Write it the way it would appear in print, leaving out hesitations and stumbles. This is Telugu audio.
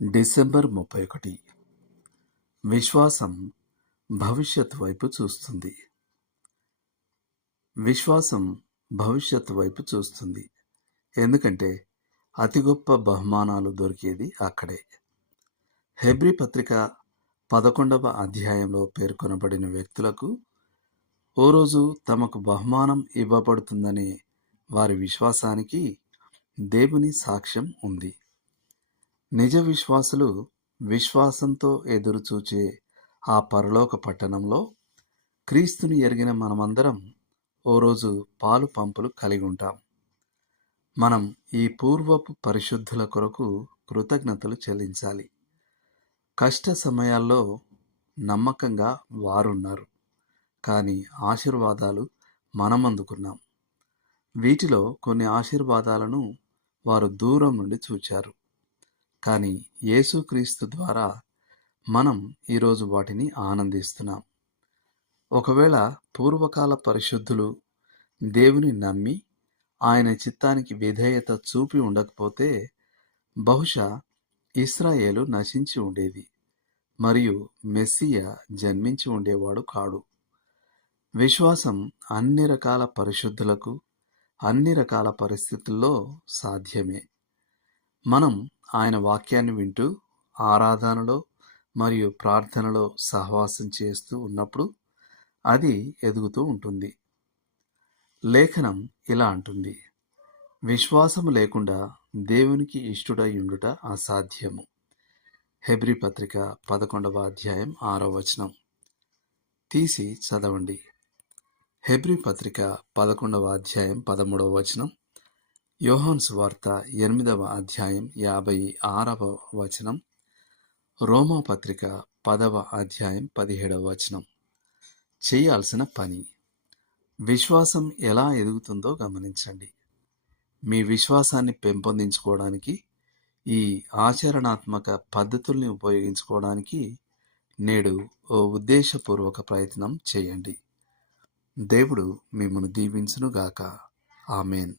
డిసెంబర్ 31. విశ్వాసం భవిష్యత్తు వైపు చూస్తుంది. విశ్వాసం భవిష్యత్తు వైపు చూస్తుంది. ఎందుకంటే అతి గొప్ప బహుమానాలు దొరికేది అక్కడే. హెబ్రీ పత్రిక 11వ అధ్యాయంలో పేర్కొనబడిన వ్యక్తులకు ఓ రోజు తమకు బహుమానం ఇవ్వబడుతుందనే వారి విశ్వాసానికి దేవుని సాక్ష్యం ఉంది. నిజ విశ్వాసులు విశ్వాసంతో ఎదురుచూచే ఆ పరలోక పట్టణంలో క్రీస్తుని ఎరిగిన మనమందరం ఓ రోజు పాలు పంపులు కలిగి ఉంటాం. మనం ఈ పూర్వపు పరిశుద్ధుల కొరకు కృతజ్ఞతలు చెల్లించాలి. కష్ట సమయాల్లో నమ్మకంగా వారున్నారు, కానీ ఆశీర్వాదాలు మనం అందుకున్నాం. వీటిలో కొన్ని ఆశీర్వాదాలను వారు దూరం నుండి చూచారు, కానీ యేసుక్రీస్తు ద్వారా మనం ఈరోజు వాటిని ఆనందిస్తున్నాం. ఒకవేళ పూర్వకాల పరిశుద్ధులు దేవుని నమ్మి ఆయన చిత్తానికి విధేయత చూపి ఉండకపోతే బహుశా ఇశ్రాయేలు నశించి ఉండేది మరియు మెస్సియా జన్మించి ఉండేవాడు కాడు. విశ్వాసం అన్ని రకాల పరిశుద్ధులకు అన్ని రకాల పరిస్థితుల్లో సాధ్యమే. మనం ఆయన వాక్యాన్ని వింటూ ఆరాధనలో మరియు ప్రార్థనలో సహవాసం చేస్తూ ఉన్నప్పుడు అది ఎదుగుతూ ఉంటుంది. లేఖనం ఇలా అంటుంది: విశ్వాసము లేకుండా దేవునికి ఇష్టుడై ఉండుట అసాధ్యము. హెబ్రీ పత్రిక 11వ అధ్యాయం 6వ వచనం. తీసి చదవండి. హెబ్రీ పత్రిక 11వ అధ్యాయం 13వ వచనం, యోహాను సువార్త 8వ అధ్యాయం 56వ వచనం, రోమా పత్రిక 10వ అధ్యాయం 17వ వచనం. చేయాల్సిన పని. విశ్వాసం ఎలా ఎదుగుతుందో గమనించండి. మీ విశ్వాసాన్ని పెంపొందించుకోవడానికి, ఈ ఆచరణాత్మక పద్ధతుల్ని ఉపయోగించుకోవడానికి నేడు ఓ ఉద్దేశపూర్వక ప్రయత్నం చేయండి. దేవుడు మిమ్మల్ని దీవించునుగాక. ఆమేన్.